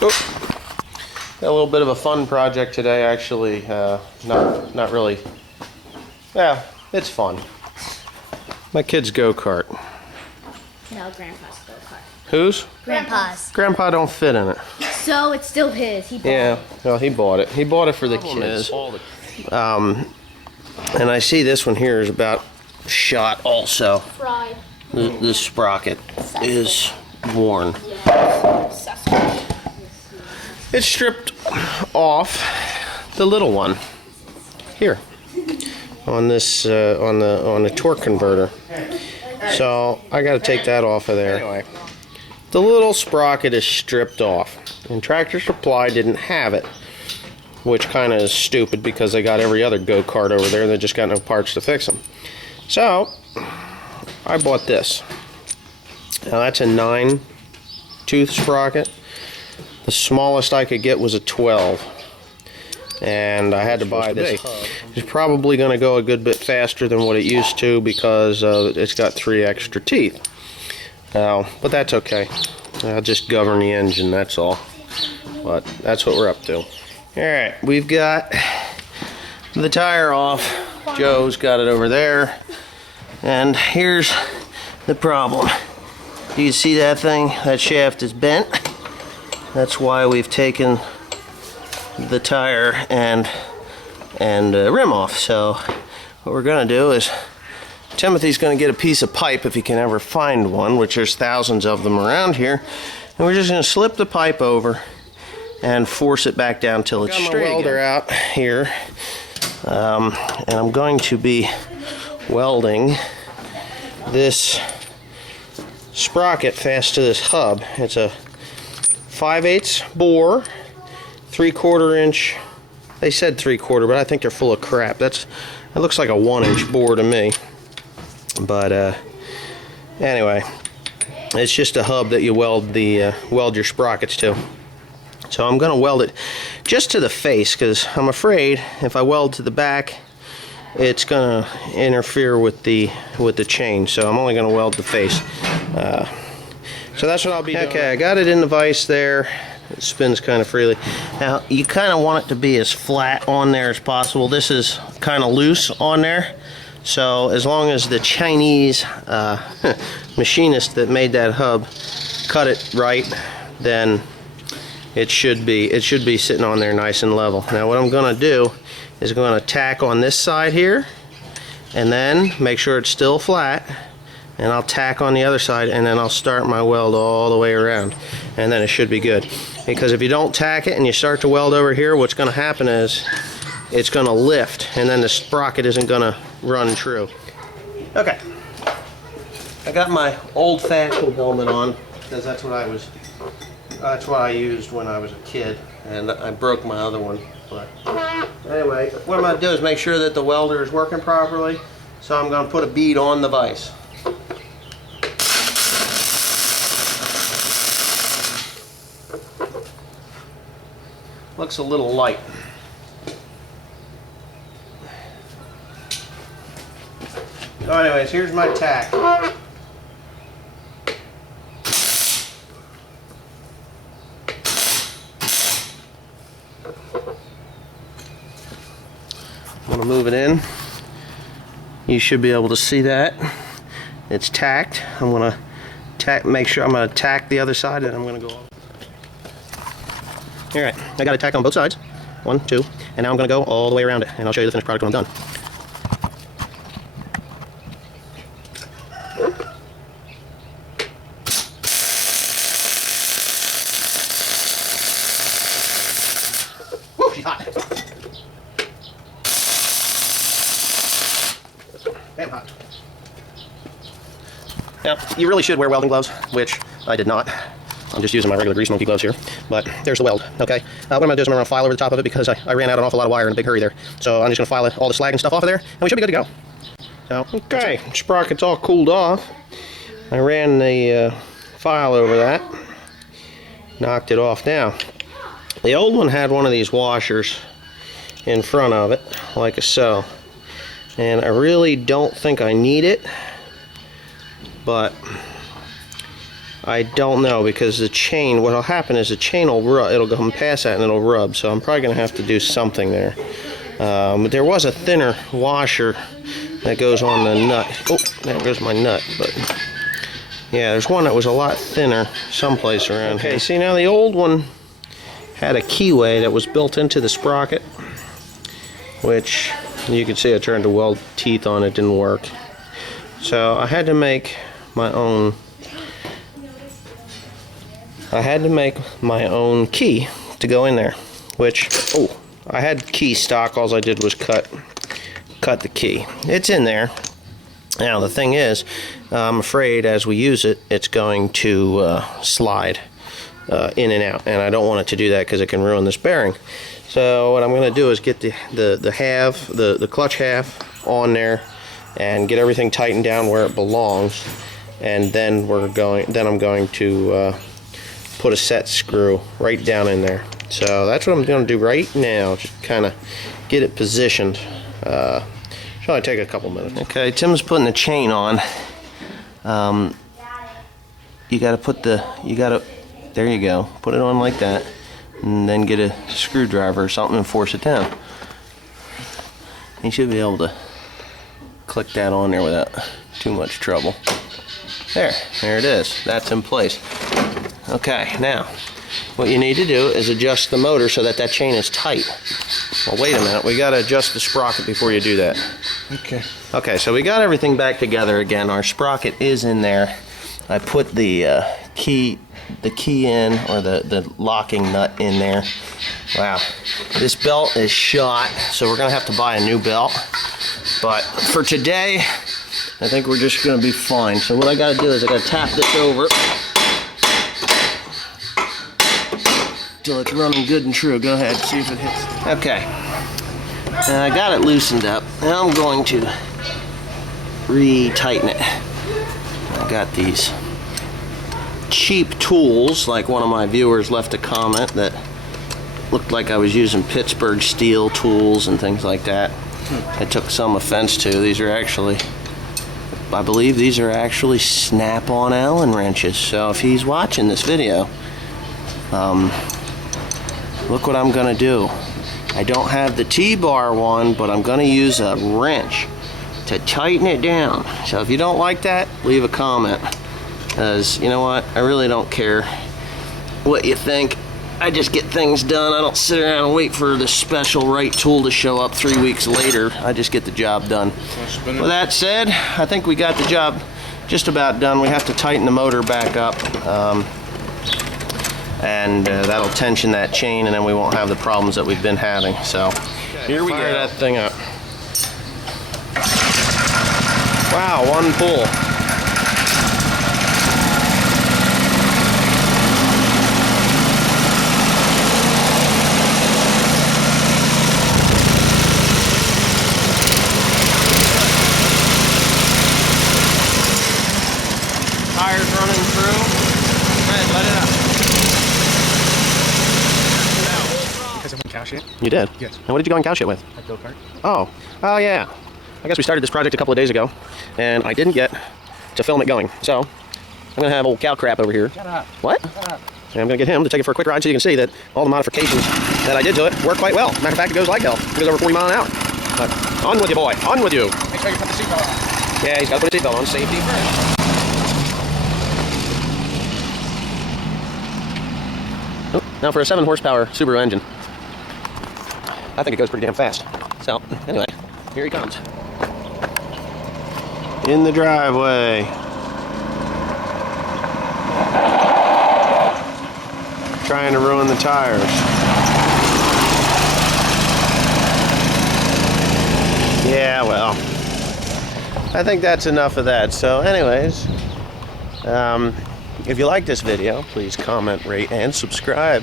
Oh, got a little bit of a fun project today, actually. Not really. Yeah, it's fun. My kid's go-kart. No, Grandpa's go-kart. Whose? Grandpa's. Grandpa don't fit in it. So it's still his. He bought it. Well, he bought it. He bought it for the kids. And I see this one here is about shot also. Fried. The sprocket is worn. It's stripped off the little one here on this on the torque converter. So I got to take that off of there. Anyway, the little sprocket is stripped off, and Tractor Supply didn't have it, which kind of is stupid because they got every other go-kart over there. They just got no parts to fix them. So I bought this. Now that's a 9-tooth sprocket. The smallest I could get was a 12, and I had to buy this. It's probably going to go a good bit faster than what it used to because it's got 3 extra teeth. But that's okay. I'll just govern the engine, that's all. But that's what we're up to. Alright, we've got the tire off. Joe's got it over there. And here's the problem. You can see that thing? That shaft is bent. That's why we've taken the tire and rim off. So what we're going to do is Timothy's going to get a piece of pipe if he can ever find one, which there's thousands of them around here. And we're just going to slip the pipe over and force it back down till it's straight. Got my welder out here, and I'm going to be welding this sprocket fast to this hub. It's a 5/8 bore, 3/4 inch. They said 3/4, but I think they're full of crap. It looks like a 1-inch bore to me. But anyway, it's just a hub that you weld your sprockets to. So I'm going to weld it just to the face because I'm afraid if I weld to the back, it's going to interfere with the chain. So I'm only going to weld the face. So that's what I'll be doing. Okay, I got it in the vise there. It spins kind of freely. Now you kind of want it to be as flat on there as possible. This is kind of loose on there. So as long as the Chinese machinist that made that hub cut it right, then it should be sitting on there nice and level. Now what I'm going to do is I'm going to tack on this side here, and then make sure it's still flat, and I'll tack on the other side, and then I'll start my weld all the way around, and then it should be good. Because if you don't tack it and you start to weld over here, what's going to happen is it's going to lift, and then the sprocket isn't going to run true. Okay, I got my old-fashioned helmet on because that's what I used when I was a kid, and I broke my other one. But anyway, what I'm going to do is make sure that the welder is working properly. So I'm going to put a bead on the vise. Looks a little light. So anyways, here's my tack. I'm going to move it in. You should be able to see that. It's tacked. I'm going to make sure I'm going to tack the other side, and I'm going to go. Alright, I got it tacked on both sides. 1, 2, and now I'm going to go all the way around it, and I'll show you the finished product when I'm done. Woo, she's hot. Damn hot. Now, you really should wear welding gloves, which I did not. I'm just using my regular grease monkey gloves here, but there's the weld, okay? What I'm going to do is I'm going to file over the top of it because I ran out an awful lot of wire in a big hurry there. So I'm just going to file all the slag and stuff off of there, and we should be good to go. So, okay, sprocket's all cooled off. I ran the file over that, knocked it off. Now, the old one had one of these washers in front of it, like so. And I really don't think I need it, but I don't know, because the chain, what'll happen is the chain will rub, it'll come past that and it'll rub, so I'm probably going to have to do something there. There was a thinner washer that goes on the nut. Oh, there goes my nut, but yeah, there's one that was a lot thinner someplace around here. Okay, see, now the old one had a keyway that was built into the sprocket, which you can see I tried to weld teeth on it, didn't work. So I had to make my own key to go in there, which, oh, I had key stock. All I did was cut the key. It's in there. Now the thing is, I'm afraid as we use it, it's going to slide in and out, and I don't want it to do that because it can ruin this bearing. So what I'm going to do is get the clutch half on there and get everything tightened down where it belongs, and then I'm going to put a set screw right down in there. So that's what I'm going to do right now, just kind of get it positioned. Should only take a couple minutes. Okay, Tim's putting the chain on. You got to put there you go, put it on like that, and then get a screwdriver or something and force it down. You should be able to click that on there without too much trouble. There it is. That's in place. Okay, now what you need to do is adjust the motor so that chain is tight. Well, wait a minute, we got to adjust the sprocket before you do that. Okay, so we got everything back together again. Our sprocket is in there. I put the key in, or the locking nut in there. Wow, this belt is shot, so we're gonna have to buy a new belt. But for today, I think we're just gonna be fine. So what I gotta do is I gotta tap this over till it's running good and true. Go ahead, see if it hits. Okay, and I got it loosened up. Now I'm going to re-tighten it. I got these cheap tools, like one of my viewers left a comment that looked like I was using Pittsburgh steel tools and things like that. I took some offense to. These are actually, I believe these are actually snap-on Allen wrenches. So if he's watching this video, look what I'm gonna do. I don't have the T-bar one, but I'm gonna use a wrench to tighten it down. So if you don't like that, leave a comment. Because, you know what, I really don't care what you think. I just get things done. I don't sit around and wait for the special right tool to show up 3 weeks later. I just get the job done. With that said, I think we got the job just about done. We have to tighten the motor back up, and that'll tension that chain, and then we won't have the problems that we've been having. So here we go. Fire that thing up. Wow, one pull. Tires running through. Go ahead, let it out. Because I went cow shit? You did? Yes. And what did you go and cow shit with? A go-kart. Oh yeah. I guess we started this project a couple of days ago, and I didn't get to film it going. So I'm gonna have old cow crap over here. Shut up. What? Shut up. And I'm gonna get him to take it for a quick ride so you can see that all the modifications that I did to it work quite well. Matter of fact, it goes like hell. It goes over 40 miles an hour. But on with you, boy. On with you. Make sure you put the seatbelt on. Yeah, he's got to put his seatbelt on. Safety first. Oh, now for a 7 horsepower Subaru engine. I think it goes pretty damn fast. So, anyway, here he comes. In the driveway. Trying to ruin the tires. Yeah, well, I think that's enough of that. So anyways, if you like this video, please comment, rate, and subscribe.